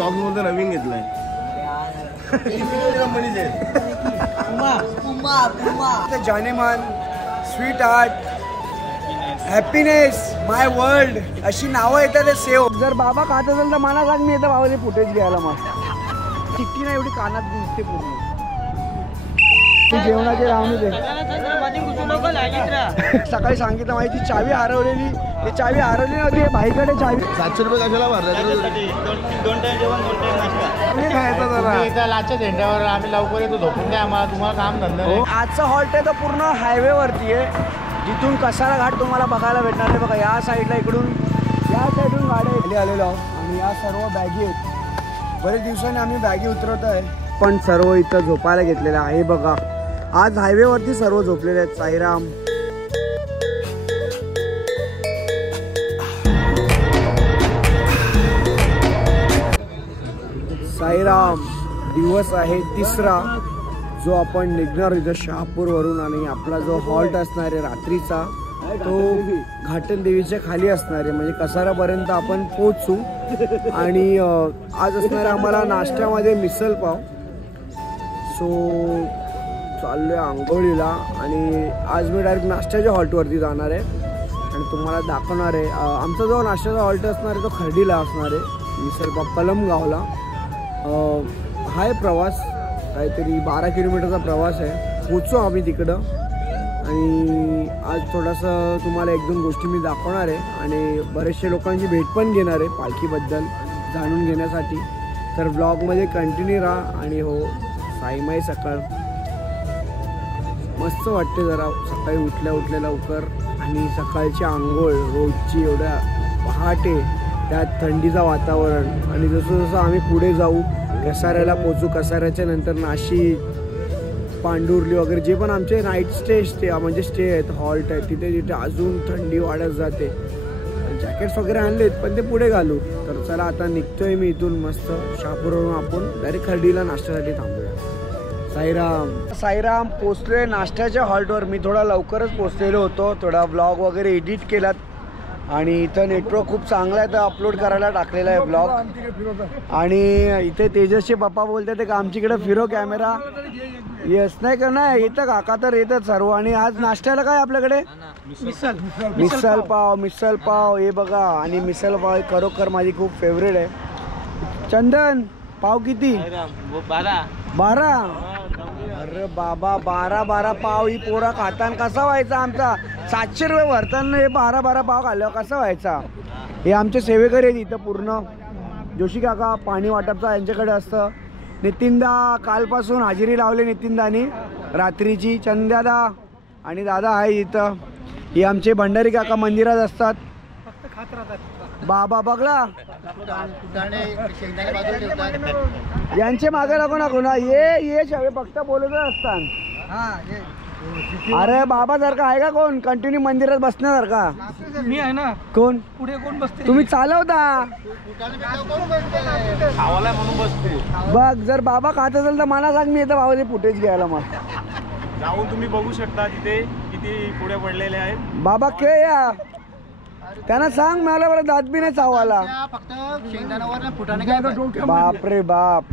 Socks मध्ये नवीन घेतलाय कंपनीचे जानेमान, स्वीट हार्ट, हॅपीनेस, माय वर्ल्ड अशी नावं येतात ते सेव. जर बाबा खात असेल तर मला सांग, मी येतं बाबाचे फुटेज घ्यायला. मग चिठ्ठी ना एवढी कानात गुंजते पूर्ण. जेवणाचे राहून दे. सकाळी सांगितलं माहिती चावी हरवलेली, ते चावी हरवली नव्हती भाईकडे चावी. 700 रुपये कशाला भरला? 2 टाइम जेवण 2 टाइम नाश्ता खायचा जरा. इथं लाच्या झेंड्यावर आम्ही लवकर येतो, झोपून द्या आम्हाला, तुम्हाला काम धंदा नाही. आजचा हॉल्ट आहे तर पूर्ण हायवेवरती आहे, जिथून कसारा घाट तुम्हाला बघायला भेटणार आहे. बघा या साईडला इकडून या साईडून गाड्या आलेलो आहोत आणि या सर्व बॅगी आहेत. बरेच दिवसांनी आम्ही बॅगी उतरवत आहे, पण सर्व इथं झोपायला घेतलेलं आहे. बघा आज हायवेवरती सर्व झोपलेले आहेत. साईराम, साईराम. दिवस आहे तिसरा जो आपण निघणार इथं शहापूरवरून, आणि आपला जो हॉल्ट असणार आहे रात्रीचा तो घाटन देवीच्या खाली असणार आहे, म्हणजे कसारापर्यंत आपण पोहोचू. आणि आज असणार आहे आम्हाला नाश्त्यामध्ये मिसल पाव. सो चाललोय आंघोळीला आणि आज मी डायरेक्ट नाश्त्याच्या हॉल्टवरती जाणार आहे आणि तुम्हाला दाखवणार आहे. आमचा जो नाश्त्याचा हॉल्ट असणार आहे तो खर्डीला असणार आहे, मिसल पाव कलमगावला. हाय प्रवास, काहीतरी 12 किलोमीटरचा प्रवास आहे. पोचू आम्ही तिकडं आणि आज थोडंसं तुम्हाला 1-2 गोष्टी मी दाखवणार आहे आणि बरेचशे लोकांची भेट पण घेणार आहे पालखीबद्दल जाणून घेण्यासाठी. तर ब्लॉगमध्ये कंटिन्यू राहा. आणि हो, साईमाई सकाळ मस्त वाटते जरा सकाळी उठल्या लवकर, आणि सकाळची आंघोळ रोजची एवढ्या पहाटे, त्यात थंडीचं वातावरण. आणि जसं जसं आम्ही पुढे जाऊ कसाऱ्याला पोचू, कसाऱ्याच्या नंतर नाशिक, पांडुर्ली वगैरे जे पण आमचे नाईट स्टे म्हणजे स्टे आहेत, हॉल्ट आहेत, तिथे अजून थंडी वाढत जाते. जॅकेट्स वगैरे आणलेत पण ते पुढे घालू. तर चला आता निघतोय मी इथून मस्त शहापूरवरून. आपण डायरेक्ट खर्डीला नाश्त्यासाठी थांबूया. साईराम पोचलोय नाश्त्याच्या हॉल्टवर. मी थोडा लवकरच पोचलेलो होतो, थोडा ब्लॉग वगैरे एडिट केलात आणि इथं नेटवर्क खूप चांगला आहे तर अपलोड करायला टाकलेला आहे ब्लॉग. आणि इथे तेजसचे पप्पा बोलते ते का आमच्याकडे फिरो कॅमेरा. येस नाही का, नाही येतं काका तर येतात सर्व. आणि आज नाश्त्याला काय आपल्याकडे मिसल पाव हे बघा. आणि मिसल पाव खरोखर माझी खूप फेवरेट आहे. चंदन पाव किती? 12. अरे बाबा 12 पाव ही पोरा खाताना कसा व्हायचा? आमचा 700 रुपये भरताना हे 12 पाव खाल्ल्यावर कसा व्हायचा? हे आमचे सेवेकरी आहेत इथं पूर्ण. जोशी काका पाणी वाटपचा यांच्याकडे असतं. नितीनदा कालपासून हजेरी लावले नितीनदानी रात्रीची. चंद्यादा आणि दादा आहे इथं. हे आमचे भंडारी काका मंदिरात असतात. बाबा बघला यांचे मागे लागू नको ना, ये शवे फक्त बोलत असतात. अरे बाबा सारखा आहे का कोण कंटिन्यू मंदिरात बसण्यासारखा? मी आहे ना. कोण पुढे कोण बसते? तुम्ही चालवता बघ. जर बाबा खात असेल तर मला सांग, मी येतं बाबाचे फुटेज घ्यायला. मग जाऊन तुम्ही बघू शकता तिथे किती पुढे पडलेले आहेत. बाबा खेळ या त्यांना सांग, मला बरं दात बी नाही चावाला. बापरे बाप.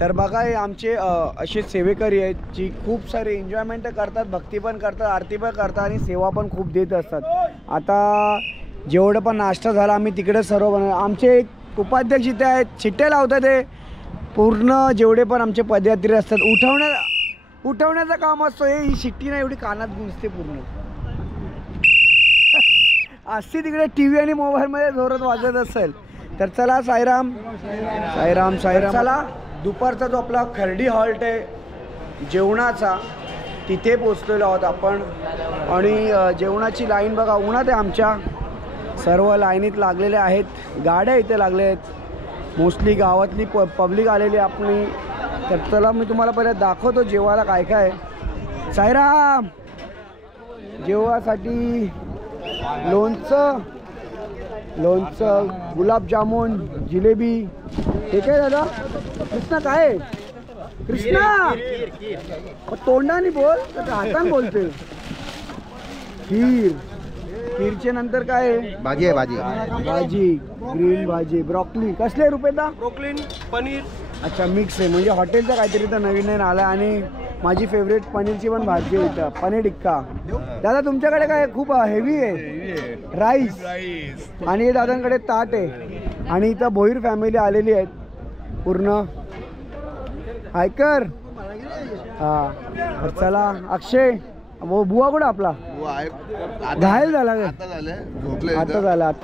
तर बघा हे आमचे असे सेवेकरी आहेत जी खूप सारे एन्जॉयमेंट करतात, भक्ती पण करतात, आरती पण करतात आणि सेवा पण खूप देत असतात. आता जेवढं पण नाश्ता झाला आम्ही तिकडे सर्व आमचे एक उपाध्यक्ष इथे आहेत, चिठ्ठ्या लावतात. ते पूर्ण जेवढे पण आमचे पदयात्री असतात उठवण्याचं काम असतो. ही शिट्टी ना एवढी कानात गुंजते पूर्ण. असती तिकडे TV आणि मोबाईलमध्ये जोरात वाजत असेल. तर चला साईराम. चला दुपारचा जो आपला खर्डी हॉल्ट आहे जेवणाचा, तिथे पोचलेलो आहोत आपण. आणि जेवणाची लाईन बघा उन्हात आहे. आमच्या सर्व लाईनीत लागलेल्या आहेत, गाड्या इथे लागल्या आहेत. मोस्टली गावातली पब्लिक आलेली आपली. तर चला मी तुम्हाला पहिले दाखवतो जेवायला काय काय. साईराम जेवासाठी लोणचं, गुलाबजामुन, जिलेबी. हे काय दादा? कृष्णा काय? कृष्णा तोंडाने बोल, हाताने बोलते. खीर खीरचे नंतर काय आहे? भाजी आहे भाजी. भाजी, ग्रीन भाजी, ब्रॉकली. कसले रुपये दा? ब्रोकलीन पनीर. अच्छा, मिक्स आहे म्हणजे हॉटेलचं काहीतरी तर नवीन नवीन आलं. आणि माझी फेवरेट पनीरची पण भाजी आहे इथं, पनीर टिक्का. दादा तुमच्याकडे काय खूप हेवी आहे? राईस. आणि दादांकडे ताट आहे. आणि इथं भोईर फॅमिली आलेली आहेत पूर्ण. ऐकर हा, तर चला. अक्षय बुवा कुठं आपला? घायल झाला आता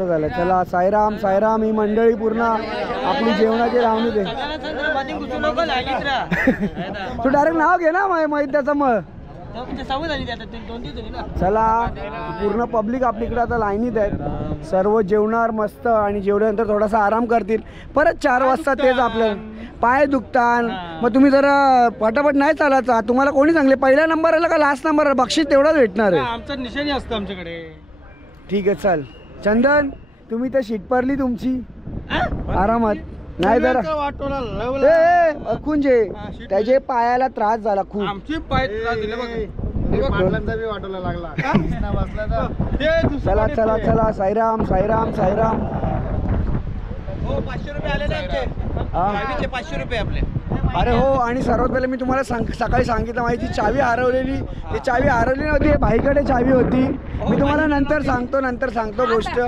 झाला. चला, साईराम साईराम. ही मंडळी पूर्ण आपली जेवणाची लावणी दे. तू डायरेक्ट नाव घे ना माहिती त्याचं. मग चला, पूर्ण पब्लिक आपलीकडे आता लाईनीत आहेत. सर्व जेवणार मस्त आणि जेवल्यानंतर थोडासा आराम करतील. परत 4 वाजता तेच आपलं पाय दुखतात. मग तुम्ही जरा पटापट नाही चालायचा. तुम्हाला कोणी सांगले पहिला नंबर आला का लास्ट नंबर आला बक्षीस तेवढाच भेटणार आहे. आमचं निशाणी असतं आमच्याकडे. ठीक आहे चल. चंदन तुम्ही तर शीट पडली तुमची आरामात. नाही जरा अखुंजे त्याचे पायाला त्रास झाला खूप. आमचे पाय दिले लागला. चला चला चला. साईराम साईराम साईराम. 500 रुपये आलेले आमचे. 500 रुपये आपले. अरे हो. आणि सर्वात पहिले मी तुम्हाला सकाळी सांगितलं माहिती, चावी हरवलेली. ती चावी हरवली नव्हती, भाईकडे चावी होती. मी तुम्हाला नंतर सांगतो गोष्ट.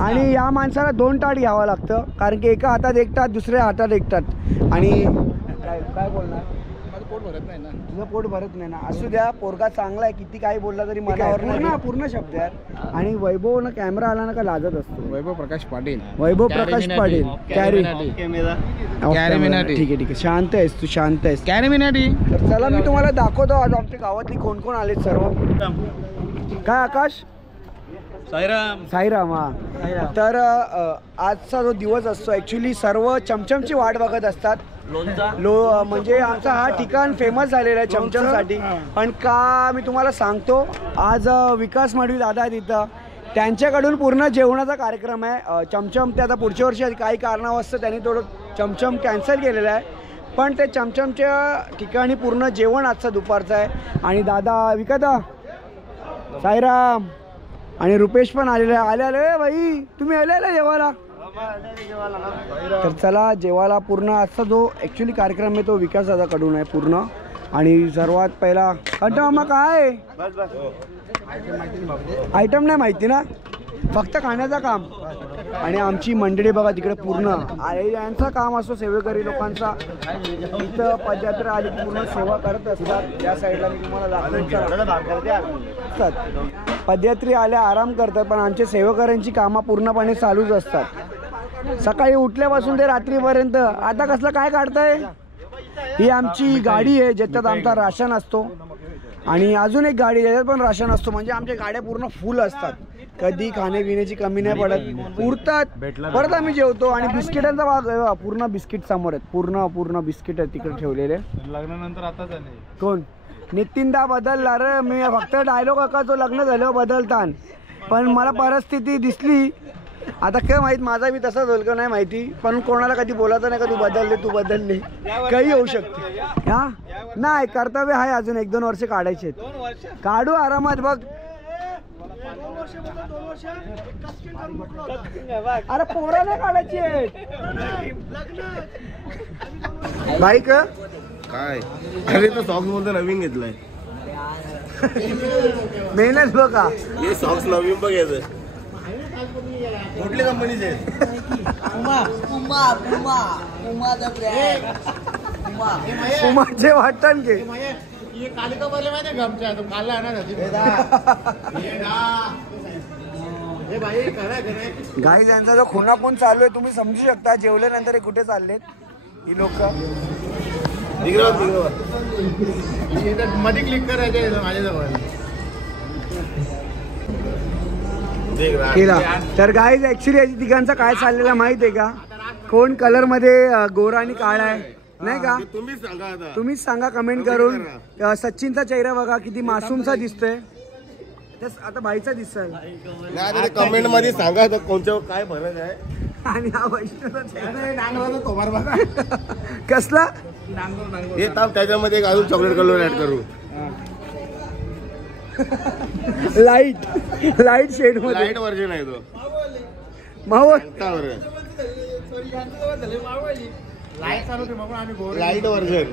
आणि या माणसाला 2 ताट घ्यावं लागतं कारण की एका हातात एकतात दुसऱ्या हातात एकतात. आणि काय बोलणार? तुझं पोट भरत नाही ना. असू द्या, पोरगा चांगला आहे. किती काही बोलला तरी मनावर नाही. पूर्ण शब्द यार. आणि वैभव ना कॅमेरा आला ना का लाजत असतो. वैभव प्रकाश पाटील. कॅरी. ठीक आहे. शांत आहेस तू, शांत आहेस. तर चला मी तुम्हाला दाखवतो आज आमच्या गावातली कोण कोण आलेत सर्व. काय आकाश? साईराम. हा, तर आजचा जो दिवस असतो ॲक्च्युली सर्व चमचमची वाट बघत असतात. म्हणजे आमचा हा ठिकाण फेमस झालेला आहे चमचमसाठी. पण का मी तुम्हाला सांगतो, आज विकास मडवी दादा आहेत इथं. त्यांच्याकडून पूर्ण जेवणाचा कार्यक्रम आहे. चमचम ते आता पुढच्या वर्षी काही कारणावस्तव त्यांनी थोडं चमचम कॅन्सल केलेलं आहे. पण ते चमचमच्या ठिकाणी पूर्ण जेवण आजचं दुपारचं आहे. आणि दादा विकादा साईराम आणि रुपेश पण आलेले आले भाई. तुम्ही आले जेवायला? तर चला जेवायला. पूर्ण आजचा जो ॲक्च्युली कार्यक्रम आहे तो विकास दादाकडून आहे पूर्ण. आणि सर्वात पहिला कंटा काय आयटम नाही माहिती ना, फक्त खाण्याचं काम. आणि आमची मंडळी बघा तिकडे पूर्ण यांचं काम असतो सेवेकरी लोकांचा. इथं पदयात्रा आली की पूर्ण सेवा करत असतात. या साईडला मी तुम्हाला दाखवतात. पदयात्री आल्या आराम करतात पण आमच्या सेवेकऱ्यांची कामं पूर्णपणे चालूच असतात. सकाळी उठल्यापासून ते रात्रीपर्यंत. आता कसलं काय काढताय? ही आमची गाडी आहे ज्याच्यात आमचा राशन असतो. आणि अजून एक गाडी ज्याच्यात पण राशन असतो. म्हणजे आमच्या गाड्या पूर्ण फुल असतात. कधी खाण्यापिण्याची कमी नाही पडत, उरतात. परत आम्ही जेवतो. आणि बिस्किटांचा भाग पूर्ण बिस्किट समोर आहेत. पूर्ण बिस्किट आहेत तिकडे ठेवलेले. लग्नानंतर आता झाले कोण? नितीनदा बदलला रे. मी फक्त डायलॉग का तो लग्न झाल्यावर बदलतान. पण मला परिस्थिती दिसली आता काय माहीत, माझा बी तसाच होईल का नाही माहिती. पण कोणाला कधी बोलायचं नाही का तू बदलले काही होऊ शकते. हा नाही, कर्तव्य आहे. अजून 1-2 वर्ष काढायचे आहेत. काढू आरामात. बघ अरे पोरा नाही काढायची आहेत बाईक. काय अरे तो सॉक्स बोलतो नवीन घेतलाय. मेहनत बघा. हे सॉक्स नवीन बघायचं. कुठल्या कंपनीचे आहेत? उमाचे वाटण घे. गाईज यांचा जो खुनापून चालू आहे तुम्ही समजू शकता. जेवल्यानंतर हे कुठे चाललेत ही लोक. मध्ये क्लिक करायचे माझ्याजवळ केला. तर गाईज ऍक्च्युली याची तिघांचा काय चाललेला माहित आहे का? कोण कलर मध्ये गोरा आणि काळा आहे नाही का? तुम्हीच सांगा कमेंट करून. सचिनचा चेहरा बघा किती मासूमचा दिसतोय. आता भाईचा दिसतोय. कमेंट मध्ये सांगा कोणत्या काय फरक आहे. आणि हा वैष्णवचा चेहरा कसला हे थांब त्याच्यामध्ये एक अजून चॉकलेट कलर ऍड करू. लाईट शेड मध्ये लाईट व्हर्जन आहे तो. Maval light version.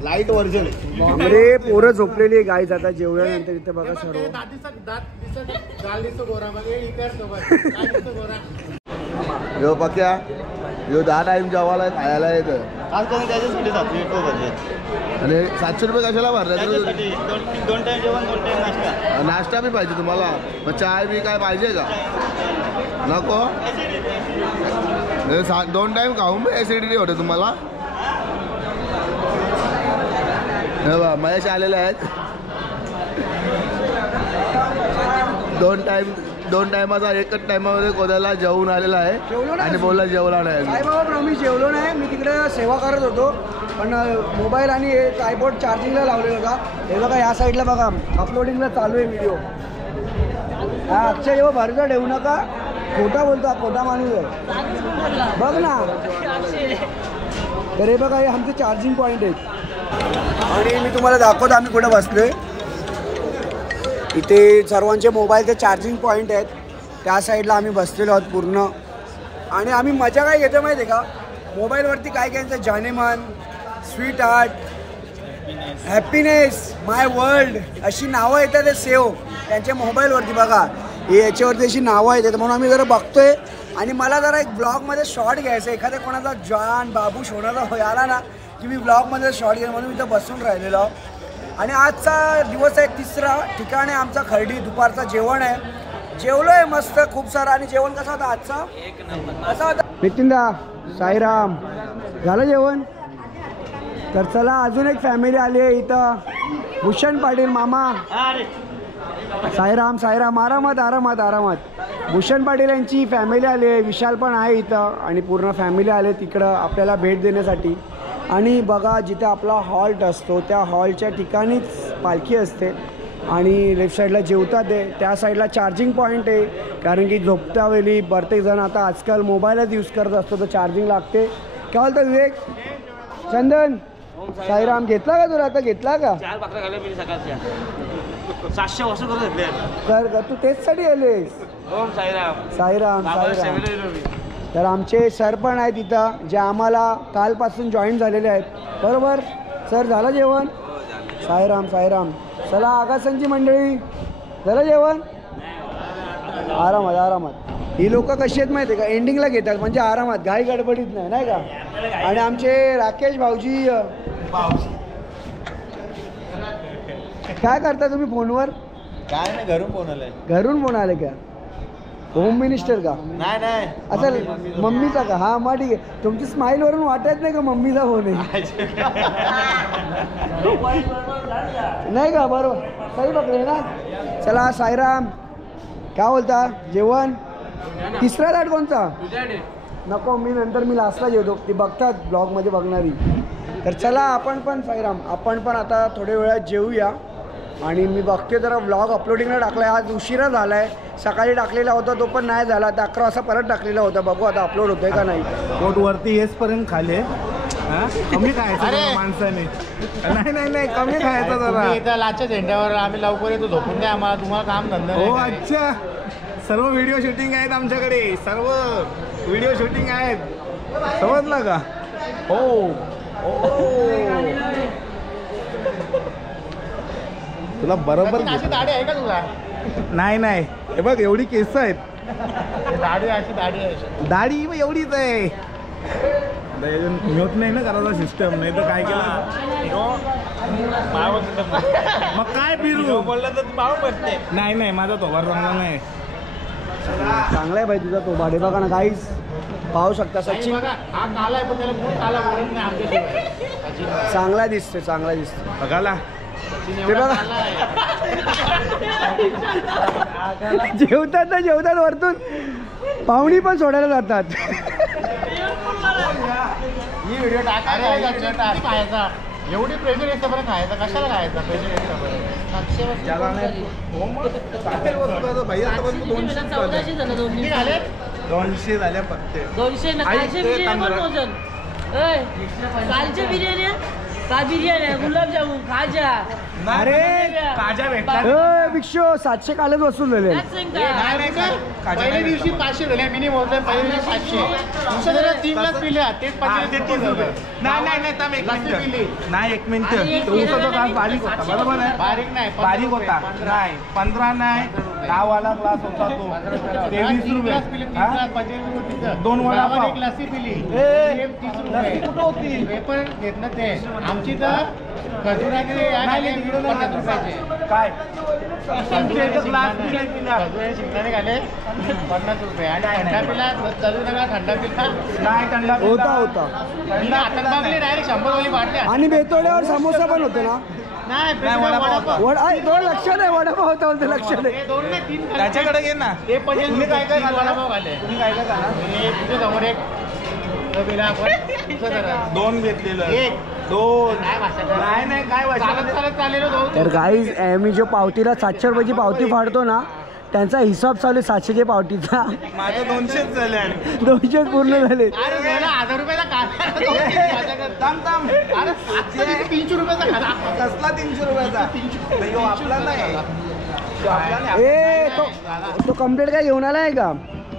Light version. बापरे पोरं झोपलेली आहे गाईज आता जेवल्यानंतर. इथे बघा सर्व यो पक्या यो 10 टाइम जेवायला खायला येतं. खास करून त्याच्यासाठी 700 रुपये. आणि 700 रुपये कशाला भरले? 2 टाइम जेवण 2 टाइम नाश्ता. नाश्ता बी पाहिजे तुम्हाला? मग चाय बी काय पाहिजे का? नको. 2 टाइम खाऊन ऍसिडिटी होते तुम्हाला. हे बा महेश आलेले आहेत. 2 टायमाचा एकच टायमामध्ये कोणाला जेवून आलेला आहे आणि बोलला जेवला नाही. काय बाबा मी जेवलो नाही. मी तिकडे सेवा करत होतो पण मोबाईल आणि ट्रायपॉड चार्जिंगला लावलेला होता. हे बघा या साईडला बघा अपलोडिंगला चालू आहे व्हिडिओ. हा अक्षय जेव्हा भरचा ठेवू नका. खोटा बोलतो खोटा माणूस आहे. बघ ना तर हे बघा हे आमचे चार्जिंग पॉईंट आहेत. आणि मी तुम्हाला दाखवतो आम्ही कुठे बसलोय. इथे सर्वांचे मोबाईलचे चार्जिंग पॉईंट आहेत. त्या साईडला आम्ही बसलेलो आहोत पूर्ण. आणि आम्ही मजा काय घेतो माहिती आहे का? मोबाईलवरती काय घ्यायचं जानेमान, स्वीट हार्ट, हॅपीनेस, माय वर्ल्ड अशी नावं येतात ते सेव त्यांच्या मोबाईलवरती. बघा हे याच्यावरती अशी नावं येतात म्हणून आम्ही जरा बघतोय. आणि मला जरा एक ब्लॉगमध्ये शॉर्ट घ्यायचं. एखाद्या कोणाचा जॉन बाबू शोणाचा आला ना की मी ब्लॉगमध्ये शॉर्ट घ्या म्हणून इथं बसून राहिलेलो. आणि आजचा दिवस आहे 3रा ठिकाण आहे आमचा खर्डी. दुपारचं जेवण आहे. जेवलो आहे मस्त खूप सारं. आणि जेवण कसं होतं आजचा? कसा होता नितीनदा? साईराम झालं जेवण? तर चला अजून एक फॅमिली आली आहे इथं. भूषण पाटील मामा. साईराम साईराम. आरामात. भूषण पाटील यांची फॅमिली आली आहे. विशाल पण आहे इथं आणि पूर्ण फॅमिली आले तिकडं आपल्याला भेट देण्यासाठी. आणि बघा जिथे आपला हॉल्ट असतो त्या हॉलच्या ठिकाणीच पालखी असते. आणि लेफ्ट साईडला जेवतात आहे. त्या साईडला चार्जिंग पॉईंट आहे. कारण की झोपत्या वेळी प्रत्येक जण आता आजकाल मोबाईलच यूज करत असतो तर चार्जिंग लागते. काय बोलतो विवेक? चंदन साईराम घेतला का तुला? आता घेतला का? 4 बाकऱ्या खाल्ल्या मी सकाळच्या. 700 वर्ष करून घेतले. तर तू तेचसाठी आलेस? ओम साईराम. साईराम. तर आमचे सर पण आहेत इथं जे आम्हाला कालपासून जॉईन झालेले आहेत. बरोबर सर? झालं जेवण? साईराम. चला आकाशांची मंडळी झालं जेवण? आरामात. ही लोक कशी आहेत माहिती आहे का? एंडिंगला घेतात म्हणजे आरामात, घाई गडबडीत नाही का? आणि आमचे राकेश भाऊजी काय करता तुम्ही फोनवर? काय नाही घरून फोन आलाय. घरून फोन आले का? होम मिनिस्टर का? नाही अच्छा मम्मीचा का? हा मग ठीक आहे. तुमची स्माईल वरून वाटत नाही का मम्मीचा फोन आहे? नाही का? बरोबर सही पकडले ना. चला साईराम काय बोलता? जेवण 3रा ताट कोणता? नको मी लास्टला जेवतो. ती बघतात ब्लॉगमध्ये बघणारी. तर चला आपण पण साईराम आपण पण आता थोड्या वेळात जेवूया. आणि मी बघते जरा व्लॉग अपलोडिंगला टाकला आहे. आज उशिरा झाला आहे. सकाळी टाकलेला होता तो पण नाही झाला. आता 11 वाजता परत टाकलेला होता. बघू आता अपलोड होतोय का नाही. पोट वरती येसपर्यंत खाले. कमी खायचं माणसाने. नाही कमी खायचं जरा. इथं लाच्या झेंड्यावर आम्ही लवकर येतो. झोपून द्या आम्हाला. तुम्हाला काम धंदा हो अच्छा. सर्व व्हिडिओ शूटिंग आहेत आमच्याकडे. सर्व व्हिडिओ शूटिंग आहेत. समजलं का? हो तुला बरोबर. दाढी आहे का तुला? नाही हे बघ एवढी केस आहेत. दाढी आहे. दाढी मग एवढीच आहे. होत नाही ना करायचा सिस्टम. नाही तर काय केलं मग काय फिरू बोललं तर भाव बसते. नाही माझा तोबार चांगला नाही. चांगला आहे भाई तुझा तो भाडे. बघा ना काहीच पाहू शकता. सचिन चांगला दिसतो बघाला. ते बघा जेवतात वरतून पाहुणी पण सोडायला जातात. ही व्हिडिओ खायचा एवढी प्रेशर येतं बरं खायचं कशाला खायचं? प्रेशर येतं बरं. 200 झाल्या फक्त. 200 कालच्या बिर्याणी का बिर्याणी आहे, गुलाबजामुन, खाजा. अरे काजा भेटला. विक्षो 700 कालच वसूल झाले. पहिल्या दिवशी 500 झाले. मिनी मोजले पहिल्या दिवशी 500. 3 लाख पिल्या ते 35 रुपये. नाही एक मिनिट ऊसाचा ग्लास बारीक होता बरोबर आहे. बारीक नाही बारीक होता नाही 15 नाही 10 वाला ग्लास होता तो 23 रुपये. 2 वडापाव एक लस्सी पिली 30 रुपये. कुठं होती पेपर घेतलं ते आमची तर खजुराचे काय शिंगणाने घाले 50 रुपये आणि थंडा पिला चालू नका. थंडा पिला नाही थंडा होता आता मागली डायरेक्ट 100 वाली बाटल्या. आणि बेतोड्यावर समोसा पण होते ना. नाही वडापाव लक्षात आहे वडापाव होता बोलते लक्षात आहे. 2 नाही 3 त्याच्याकडे घे ना. ते पहिले तुम्ही काय काय वडापाव खाल्ले. तुम्ही काय काय खाला. तुझ्या समोर एक 2 घेतलेलं 1 2 नाही काय चाललेलं. तर गाईज मी जो पावतीला 700 रुपयाची पावती फाडतो ना त्यांचा हिसाब चालू 700च्या पावतीचा. माझं 200 झाले आणि 200 पूर्ण झाले. 1000 रुपयाला 300 रुपयाचा खाला. कसला 300 रुपयाचा आपला नाही. तो कंप्लेंट काय घेऊन आला आहे का.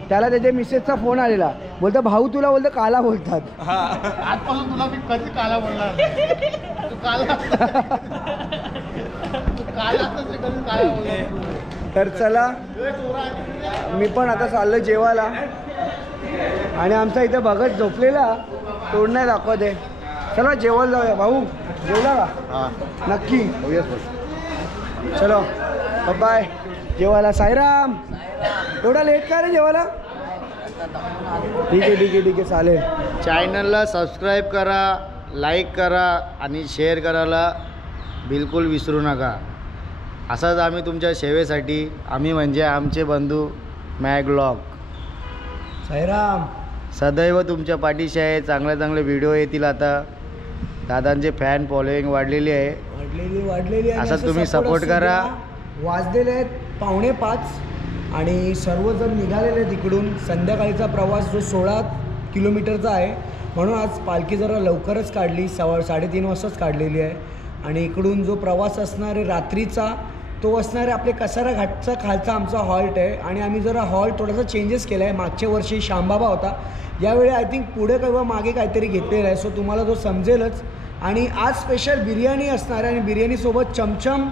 त्याला त्याच्या मिसेसचा फोन आलेला. बोलतो भाऊ तुला बोलतो काला बोलतात. आजपासून तुला मी कधी काला बोलणार. तू काला बोलणार. तर चला मी पण आता चाललो जेवायला. आणि आमचा इथं भगत झोपलेला तोड नाही दाखवत आहे. चला जेवायला जाऊया. भाऊ जेवला का. नक्की चलो बाय जेवायला. साईराम एवढा लेट का रे जेवायला. ठीक आहे चालेल. चॅनलला सबस्क्राईब करा, लाईक करा आणि शेअर करायला बिलकुल विसरू नका. असाच आम्ही तुमच्या सेवेसाठी आम्ही म्हणजे आमचे बंधू मॅगलॉग साईराम सदैव तुमच्या पाठीशी आहे. चांगले व्हिडिओ येतील. आता दादांचे फॅन फॉलोईंग वाढलेली आहे. वाढलेली असं तुम्ही सपोर्ट करा. वाजलेले आहेत 4:45 आणि सर्वजण निघालेले आहेत इकडून. संध्याकाळीचा प्रवास जो 16 किलोमीटरचा आहे म्हणून आज पालखी जरा लवकरच काढली. 3:30 वाजताच काढलेली आहे. आणि इकडून जो प्रवास असणार आहे रात्रीचा तो असणार आहे आपले कसारा घाटचा खालचा आमचा हॉल्ट आहे. आणि आम्ही जरा हॉल्ट थोडासा चेंजेस केला आहे. मागच्या वर्षी शामबाबा होता, यावेळी आय थिंक पुढे किंवा मागे काहीतरी घेतलेलं आहे. सो तुम्हाला तो समजेलच. आणि आज स्पेशल बिर्याणी असणार आहे आणि बिर्याणीसोबत चमचम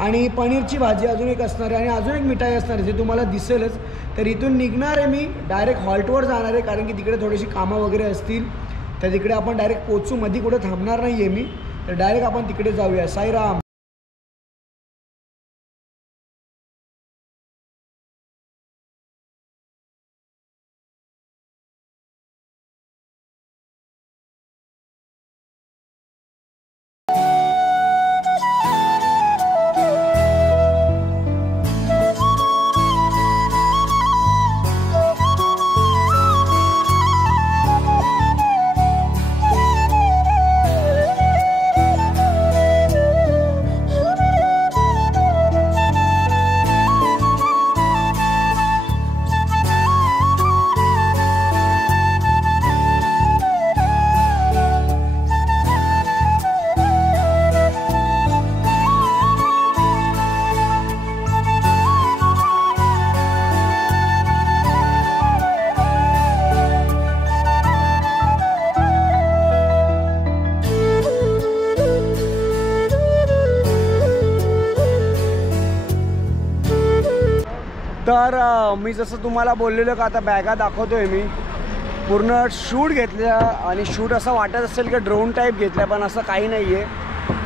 आणि पनीरची भाजी अजून एक असणार आहे आणि अजून एक मिठाई असणार आहे जे तुम्हाला दिसेलच. तर इथून निघणार आहे मी डायरेक्ट हॉल्टवर जाणार आहे कारण की तिकडे थोडीशी कामं वगैरे असतील तर तिकडे आपण डायरेक्ट पोचू. मध्ये कुठे थांबणार नाही आहे मी. तर डायरेक्ट आपण तिकडे जाऊया. साईराम. तर मी जसं तुम्हाला बोललेलं का आता बॅगा दाखवतोय मी. पूर्ण शूट घेतल्या आणि शूट असं वाटत असेल की ड्रोन टाईप घेतल्या पण असं काही नाही आहे.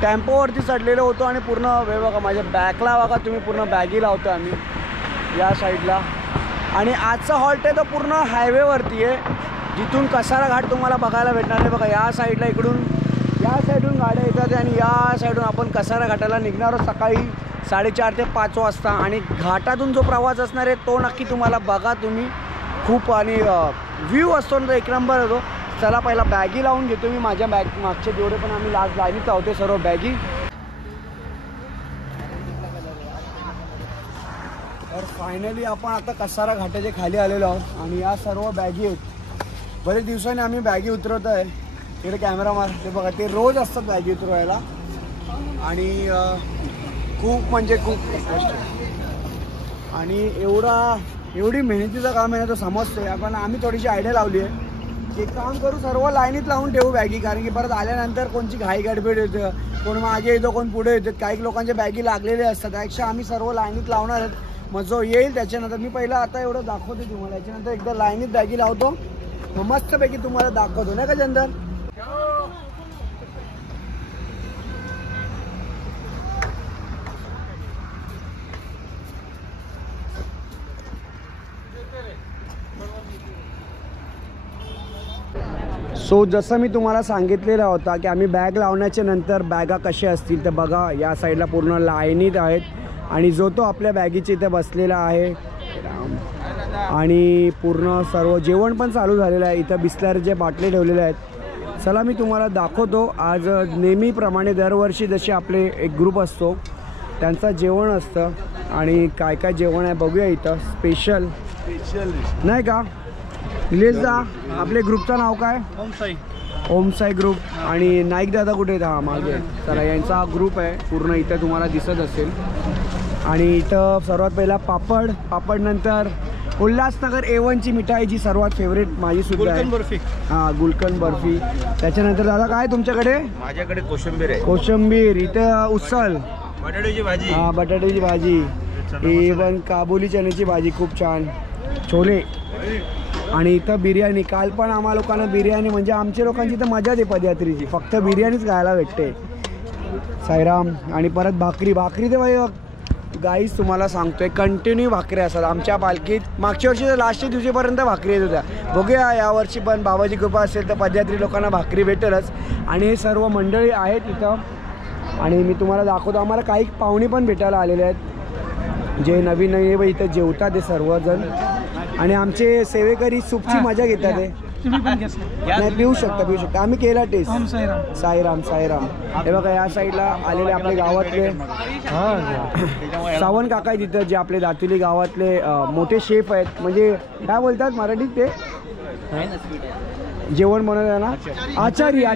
टेम्पोवरती चढलेलो होतो आणि पूर्ण वे बघा माझ्या बॅकला बघा तुम्ही पूर्ण बॅगी लावतो आम्ही या साईडला. आणि आजचा हॉल्ट आहे तो पूर्ण हायवेवरती आहे जिथून कसारा घाट तुम्हाला बघायला भेटणार नाही. बघा या साईडला इकडून या साईडून गाड्या येतात आणि या साईडून आपण कसारा घाटाला निघणार आहोत सकाळी 4:30 ते 5 वाजता. आणि घाटातून जो प्रवास असणार आहे तो नक्की तुम्हाला बघा तुम्ही खूप. आणि व्ह्यू असतो ना तो एक नंबर होतो. चला पहिला बॅगी लावून घेतो मी माझ्या मागचे जेवढे पण आम्ही लाईनीत लावते सर्व बॅगी. तर फायनली आपण आता कसारा घाटाच्या खाली आलेलो आहोत आणि या सर्व बॅगी आहेत. बरेच दिवसांनी आम्ही बॅगी उतरवत आहे तिकडे कॅमेरा मार. ते बघा ते रोज असतात बॅगी उतरवायला आणि खूप म्हणजे खूप कष्ट आणि एवढी मेहनतीचं काम आहे ना, तो समजतोय. आपण आम्ही थोडीशी आयडिया लावली आहे की काम करू, सर्व लाईनीत लावून ठेवू बॅगी, कारण की परत आल्यानंतर कोणची घाई गडबड येतं, कोण मागे येतो कोण पुढे येतात, काही लोकांच्या बॅगी लागलेले असतात. त्यापेक्षा आम्ही सर्व लाईनीत लावणार आहेत. मग जो येईल त्याच्यानंतर मी पहिला आता एवढं दाखवतो तुम्हाला, याच्यानंतर एकदा लाईनीत बॅगी लावतो, मग मस्तपैकी तुम्हाला दाखवतो नाही का चंदन. सो जसं मी तुम्हाला सांगितलेलं होता की आम्ही बॅग लावण्याच्या नंतर बॅगा कशा असतील तर बघा, या साईडला पूर्ण लाईनीत आहेत आणि जो तो आपल्या बॅगीच्या इथे बसलेला आहे आणि पूर्ण सर्व जेवण पण चालू झालेलं आहे. इथं बिस्लरीचे बाटले ठेवलेले आहेत. चला मी तुम्हाला दाखवतो. आज नेहमीप्रमाणे दरवर्षी जसे आपले एक ग्रुप असतो त्यांचं जेवण असतं आणि काय काय जेवण आहे बघूया. इथं स्पेशल नाही का निलेश दा, आपल्या ग्रुपचं नाव काय? ओमसाई ग्रुप. आणि नाईक दादा कुठे आहेत? हा मागे. चला यांचा ग्रुप आहे पूर्ण, इथं तुम्हाला दिसत असेल. आणि इथं सर्वात पहिला पापड नंतर उल्हासनगर A1ची मिठाई जी सर्वात फेवरेट माझी सुद्धा आहे, बर्फी. हां गुलकंद बर्फी. त्याच्यानंतर दादा काय तुमच्याकडे? माझ्याकडे कोशिंबीर आहे. कोशिंबीर. इथं उसल, बटाट्याची भाजी. हां बटाट्याची भाजी. इवन काबुली चण्याची भाजी खूप छान, छोले. आणि इथं बिर्याणी. काल पण आम्हा लोकांना बिर्याणी, म्हणजे आमच्या लोकांची तर मजाच आहे पदयात्रेची, फक्त बिर्याणीच खायला भेटते. साईराम. आणि परत भाकरी ते बाई गाईस तुम्हाला सांगतोय कंटिन्यू भाकरी असतात आमच्या पालखीत. मागच्या वर्षी तर लास्टच्या दिवशीपर्यंत भाकरी येत होत्या. बघूया यावर्षी पण बाबाची कृपा असेल तर पदयात्री लोकांना भाकरी भेटेलच. आणि हे सर्व मंडळी आहेत इथं आणि मी तुम्हाला दाखवतो. आम्हाला काही पाहुणे पण भेटायला आलेले आहेत जे नवीन इथं जेवतात ते सर्वजण. आणि आमचे सेवेकरी सूपची मजा घेतात. नाही पिऊ शकता. आम्ही केला टेस्ट. साईराम. हे बघा या साईडला आलेले आपले गावातले सावंत काका आहेत तिथं, जे आपले दातुली गावातले मोठे शेफ आहेत. म्हणजे काय बोलतात मराठीत ते जेवण बनवलं ना, आचारी. हा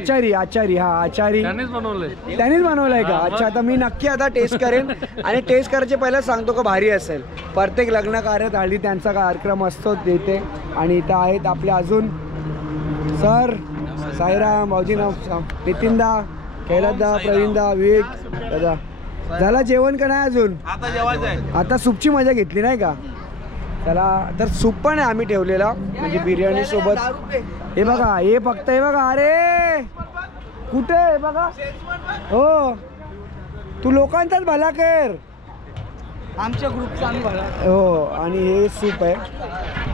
आचारी त्यानेच बनवलंय का? अच्छा. आता मी नक्की आता टेस्ट करेन आणि टेस्ट करायचे पहिला सांगतो का भारी असेल. प्रत्येक लग्न कार्यात हल्ली त्यांचा कार्यक्रम असतो तिथे. आणि इथं आहेत आपले अजून सर साईराम, भाऊजी नितीनदा, कैलासदा, प्रवीणदा, विवेक दादा. झाला जेवण का नाही अजून? आता जेवायचं आहे. आता सूपची मजा घेतली नाही का? चला तर सूप पण आहे आम्ही ठेवलेला, म्हणजे बिर्याणी सोबत. हे बघा हे फक्त हे बघा. अरे कुठे हे बघा. हो तू लोकांचाच भला कर, आमच्या ग्रुपचा आम्ही भला. हो. आणि हे सूप आहे.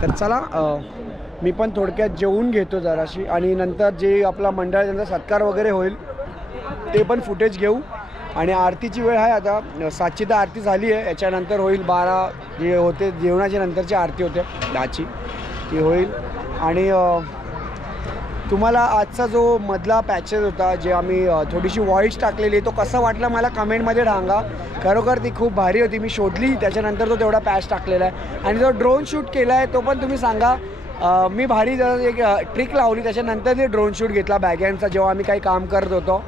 तर चला मी पण थोडक्यात जेवून घेतो जराशी आणि नंतर जे आपला मंडळ त्यांचा सत्कार वगैरे होईल ते पण फुटेज घेऊ. आणि आरतीची वेळ आहे आता. 7ची तर आरती झाली आहे, याच्यानंतर होईल 12 जे होते जेवणाच्या नंतरची आरती होते 10ची ती होईल. आणि तुम्हाला आजचा जो मधला पॅचेस होता जे आम्ही थोडीशी व्हॉइस टाकलेली, तो कसा वाटला मला कमेंटमध्ये सांगा. खरोखर ती खूप भारी होती. मी शोधली त्याच्यानंतर तो तेवढा पॅच टाकलेला आहे. आणि जो ड्रोन शूट केला आहे तो पण तुम्ही सांगा. मी भारी एक ट्रिक लावली, त्याच्यानंतर ते ड्रोन शूट घेतला बॅगॅनचा जेव्हा आम्ही काही काम करत होतो.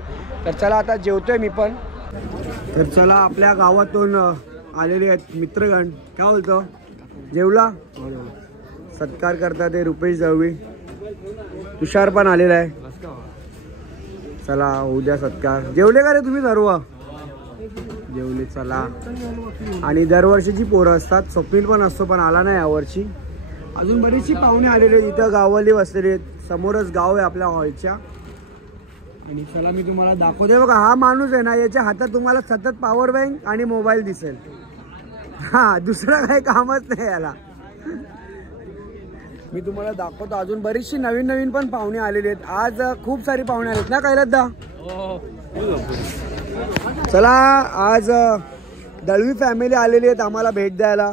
तर चला आता जेवतोय मी पण. तर चला आपल्या गावातून आलेले आहेत मित्रगण. काय बोलतो? जेवला? सत्कार करतात ते रुपेश दळवी. तुषार पण आलेला आहे. चला उद्या सत्कार. जेवले का रे तुम्ही सर्व? जेवले. चला. आणि दरवर्षीची पोरं असतात. स्वप्नील पण असतो पण आला नाही यावर्षी. अजून बरीचशी पाहुणे आलेले आहेत. इथं गाववाली बसलेले आहेत. समोरच गाव आहे आपल्या हॉलच्या. आणि चला मी तुम्हाला दाखवते. बघा हा माणूस आहे ना, याच्या हातात तुम्हाला सतत पॉवर बँक आणि मोबाईल दिसेल. हा दुसरं काही कामच नाही याला. मी तुम्हाला दाखवतो. अजून बरीचशी नवीन पण पाहुणे आलेले आहेत. आज खूप सारी पाहुणे आलेत ना कैलासदा? चला आज दळवी फॅमिली आलेली आहेत आम्हाला भेट द्यायला.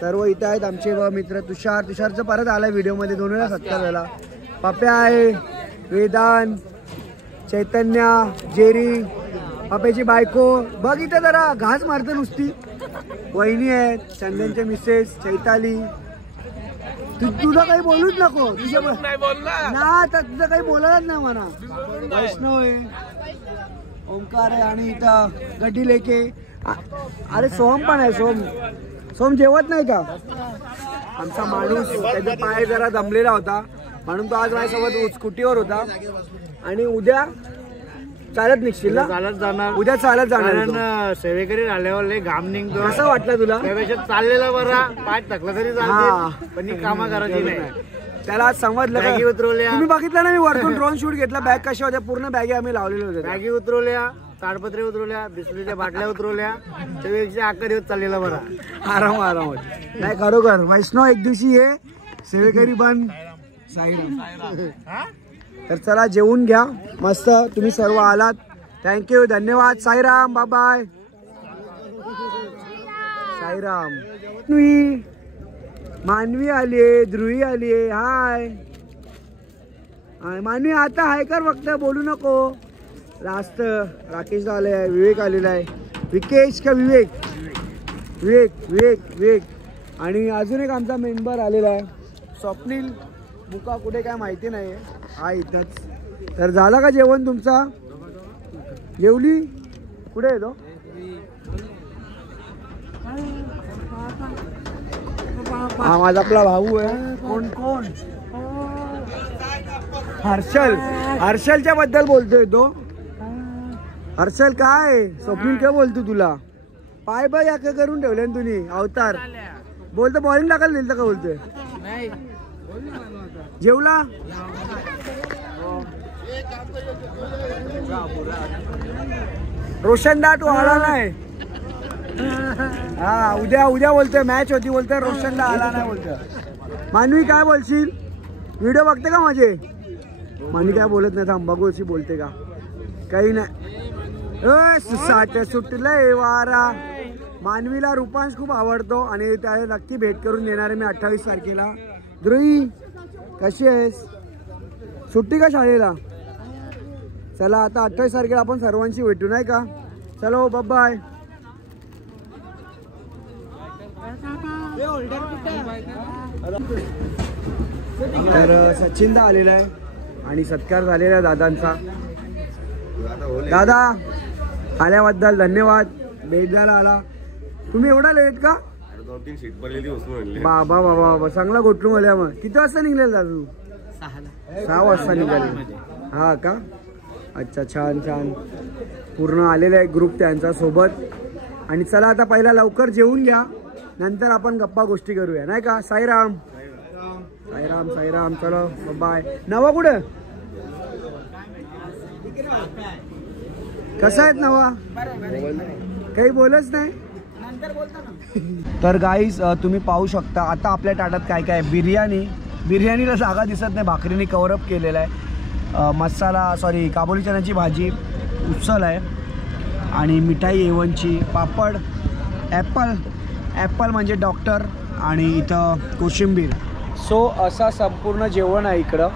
सर्व इथं आहेत आमचे मित्र. तुषारचं परत आलाय व्हिडिओमध्ये, 2 वेळा सत्कार झाला. पप्या आहे, वेदांत, चैतन्या, जेरी, पप्याची बायको. बघ इथं जरा घास मारतं नुसती. वहिनी आहेत, चंदनचे मिसेस चैताली. तुझं काही बोलूच नको नाही बोलला ना, तर तुझं काही बोलायलाच नाही म्हणा. वैष्णव आहे, ओंकार आहे आणि इथं गड्डी लेके. अरे सोम पण आहे. सोम जेवत नाही का? आमचा माणूस त्याचा पाय जरा दमलेला होता म्हणून तो आज माझ्यासोबत स्कूटीवर होता. आणि उद्या चालत निघशील ना? चालत जाणार. उद्या चालत जाणार. कारण सेवेकरी आल्यावर लय घाम निघतो. कसं वाटलं तुला? त्यापेक्षा चाललेला बरा, पाय थकला तरी चालते पण ही कामं करायची नाही. त्याला आज समजलं बॅगी का? उतरवल्या. तुम्ही बघितलं ना, मी वरतून ड्रोन शूट घेतला. बॅग कशा होत्या? पूर्ण बॅगी आम्ही लावलेल्या होत्या. बॅगी उतरवल्या, ताडपत्रे उतरवल्या, बिस्लरीच्या बाटल्या उतरवल्या. त्यापेक्षा अख्खा दिवस चाललेला बरा. आरामात नाही. खरोखर वैष्णव एक दिवशी ये सेवेकरी बन. साईराम. तर चला जेवून घ्या मस्त. तुम्ही सर्व आलात, थँक्यू, धन्यवाद. Sairam, bye bye. साईराम. मानवी आलीये, ध्रुवी आलीये. हाय मानवी. आता हाय कर फक्त, बोलू नको. लास्ट राकेश आले आहे, विवेक आलेला आहे. विकेश का विवेक? विवेक. आणि अजून एक आमचा मेंबर आलेला आहे, स्वप्नील. मुका कुठे काय माहिती नाही. हा इथंच. तर झालं का जेवण तुमचा? जेवली? कुठे येतो? हा माझा आपला भाऊ आहे. कोण? हर्षलच्या बद्दल बोलतोय तो. हर्षल काय? स्वप्नील काय बोलतो तुला? पाय बघ या करून ठेवले ना तुम्ही अवतार. बोलतो बॉलिंग टाकायला दिलं का? बोलतोय जेवला? रोशनदा तू आला नाही. हा उद्या बोलतोय मॅच होती, बोलतोय रोशनदा आला नाही बोलतोय. मानवी काय बोलशील? व्हिडिओ बघते का माझे? मानवी काय बोलत नाही. थांब बघू अशी बोलते का? काही नाही. सुटलंय वारा. मानवीला रूपांश खूप आवडतो आणि त्याला नक्की भेट करून देणार आहे मी 28 तारखेला. ध्रुवी कशी आहेस? सुट्टी का शाळेला? चला आता 28 तारखेला आपण सर्वांची भेटू नाही का? चलो बाय. तर सचिनदा आलेला आहे आणि सत्कार झालेला आहे दादांचा. दादा आल्याबद्दल धन्यवाद. भेट द्यायला आला. तुम्ही एवढा लेट का? 2-3 सीट पडलेली उचलून बाबा चांगला गोठून आल्या. मग किती वाजता निघलेला दादू? 6 वाजता निघाले. हा का? अच्छा, छान. पूर्ण आलेला आहे ग्रुप त्यांच्या सोबत. आणि चला आता पहिला लवकर जेवून घ्या, नंतर आपण गप्पा गोष्टी करूया नाही का? साईराम. चलो बाय. नवा कुठं? कसा आहेत नवा? काही बोलच नाही. तर गाईज तुम्ही पाहू शकता आता आपल्या ताटात काय काय. बिर्याणीला जागा दिसत नाही, भाकरीने कवरअप केलेला आहे. मसाला काबुली चण्याची भाजी, उसल आहे आणि मिठाई A1ची, पापड, ॲपल म्हणजे डॉक्टर आणि इथं कोशिंबीर. सो असा संपूर्ण जेवण आहे इकडं.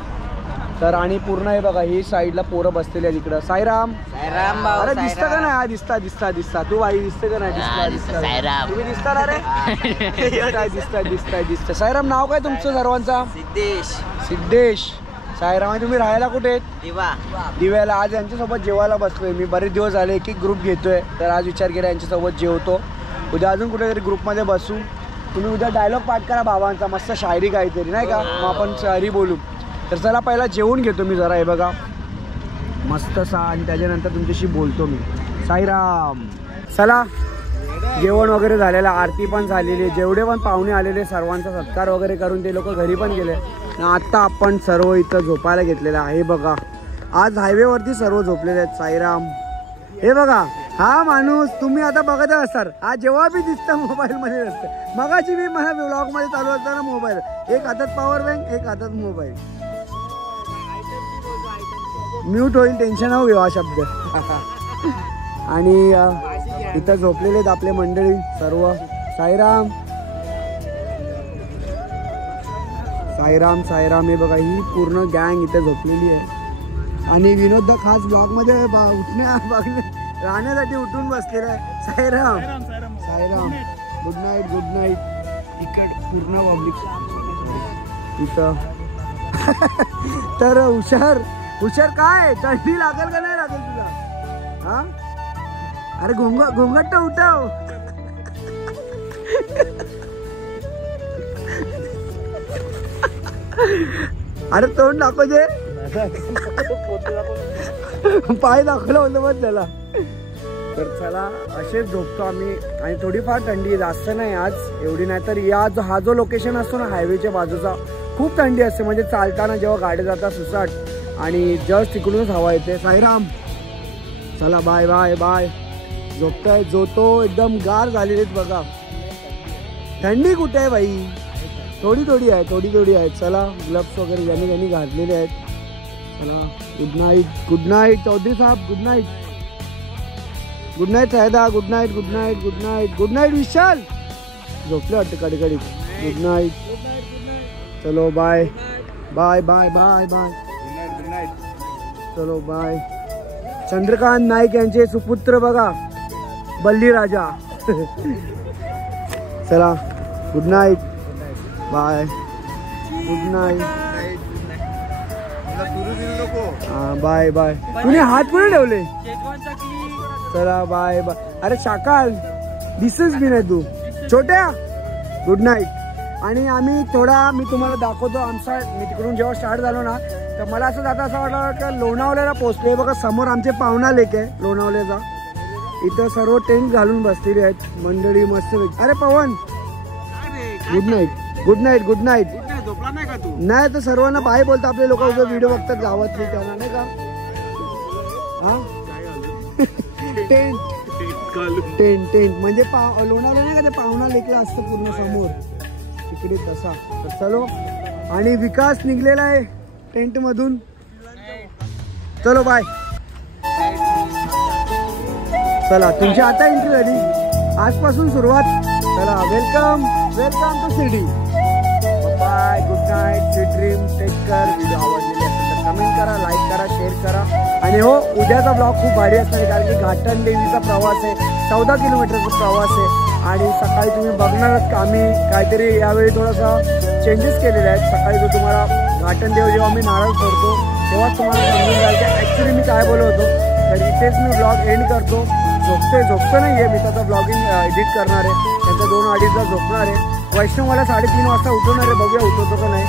तर आणि पूर्ण आहे बघा, ही साईडला पोरं बसलेली आहेत इकडं. साईराम. अरे दिसतं का नाही? दिसता तू बाई दिसते का नाही? तुम्ही दिसता ना रे? दिसतं. साईराम नाव काय तुमचं सर्वांचा? सिद्धेश. साईराम. तुम्ही राहायला कुठे आहेत? दिव्याला. आज यांच्यासोबत जेवायला बसलोय मी. बरेच दिवस झाले एक ग्रुप घेतोय, तर आज विचार केला यांच्यासोबत जेवतो. उद्या अजून कुठेतरी ग्रुपमध्ये बसू. तुम्ही उद्या डायलॉग पाठ करा बाबांचा, मस्त शायरी काहीतरी नाही का? मग आपण शायरी बोलू. तर चला पहिला जेवून घेतो मी जरा. हे बघा मस्त आणि त्याच्यानंतर तुमच्याशी बोलतो मी. साईराम. चला जेवण वगैरे झालेलं, आरती पण झालेली, जेवढे पण पाहुणे आलेले सर्वांचा सत्कार वगैरे करून ते लोक घरी पण गेले. आता आपण सर्व इथं झोपायला घेतलेलं आहे. बघा आज हायवेवरती सर्व झोपलेले आहेत. साईराम. हे बघा हा माणूस तुम्ही आता बघतच असणार. हा जेव्हा बी दिसतं मोबाईलमध्ये असतं. मगाची मी मला ब्लॉगमध्ये चालू असताना मोबाईल, एक हातात पॉवर बँक, एक हातात मोबाईल. म्यूट होईल, टेन्शन नको घेऊ हा शब्द. आणि इथं झोपलेले आहेत आपले मंडळी सर्व. साईराम. हे बघा ही पूर्ण गँग इथे झोपलेली आहे. आणि विनोद दा खास ब्लॉगमध्ये राहण्यासाठी उठून बसलेला आहे. साईराम. Good night. इकडे पूर्ण पब्लिक इथं तर हुशार काय थंडी लागेल का नाही लागेल तुला? हा अरे घोंगट तर उठाव. अरे तोंड दाखव जे पाय दाखवला होतं मग त्याला. तर चला असेच झोपतो आम्ही आणि थोडीफार थंडी जास्त नाही आज एवढी नाही तर या हा जो लोकेशन असतो ना हायवेच्या बाजूचा खूप थंडी असते म्हणजे चालताना जेव्हा गाडी जातात सुसाट आणि जस्ट तिकडूनच हवा येते. साईराम चला बाय बाय बाय. झोपताय झोतो एकदम गार झालेली आहेत बघा. थंडी कुठे आहे बाई थोडी थोडी आहे. चला ग्लव्स वगैरे ज्यांनी घातलेले आहेत. चला गुड नाईट चौधरी साहेब good night Sayda good night Vishal झोपले वाटते कडकडीत. Good night. चलो bye bye bye bye bye. चलो बाय. चंद्रकांत नाईक यांचे सुपुत्र बघा बल्लीराजा. चला good night bye. Good night. Bye bye. तुम्ही हात पुढे ठेवले. चला बाय बाय. अरे शाकाल दिसच बी नाही तू छोट्या. Good night. आणि आम्ही मी तुम्हाला दाखवतो आमचा मी तिकडून जेव्हा स्टार्ट झालो ना तर मला असं असं वाटलं की लोणावळ्याला पोहोचलोय बघा. समोर आमचे पाहुणा लेक आहे लोणावळ्याचा. इथं सर्व टेंट घालून बसलेली आहेत मंडळी मस्त. अरे पवन गुड नाईट. झोपला नाही का तू? नाही तर सर्वांना बाय बोलतो. आपले लोक उभे व्हिडिओ बघतात गावातली त्यांना नाही का. हा टेंट म्हणजे लोणावळ्या नाही का ते पाहुणा लेकला असतं पूर्ण समोर तिकडे तसा. तर चलो आणि विकास निघलेला आहे टेंट मधून. चलो बाय. चला तुमची आता एंट्री झाली आजपासून सुरुवात. चला welcome to Shirdi. Bye good night sweet dream take care. Video आवडलेले असेल तर कमेंट करा लाईक करा शेअर करा. आणि हो उद्याचा ब्लॉग खूप भारी असणार आहे कारण की घाटन देवीचा प्रवास आहे 14 किलोमीटरचा प्रवास आहे. आणि सकाळी तुम्ही बघणारच का आम्ही काहीतरी यावेळी थोडासा चेंजेस केलेले आहेत. सकाळी जो तुम्हाला घाटन देव जेव्हा मी नारळ फोडतो तेव्हाच तुम्हाला समजून जाईल की ॲक्च्युली मी काय बोलत होतो. तर इथेच मी ब्लॉग एंड करतो. झोपतो नाही आहे मी त्याचा ब्लॉगिंग एडिट करणार आहे. त्यांचा 2:30ला झोपणार आहे. वैष्णव मला 3:30 वाजता उठवणार आहे. बघूया उठवतो का नाही.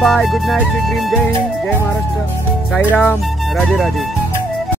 Bye good night sweet dream. जय हिंद जय महाराष्ट्र. साईराम राधे राधे.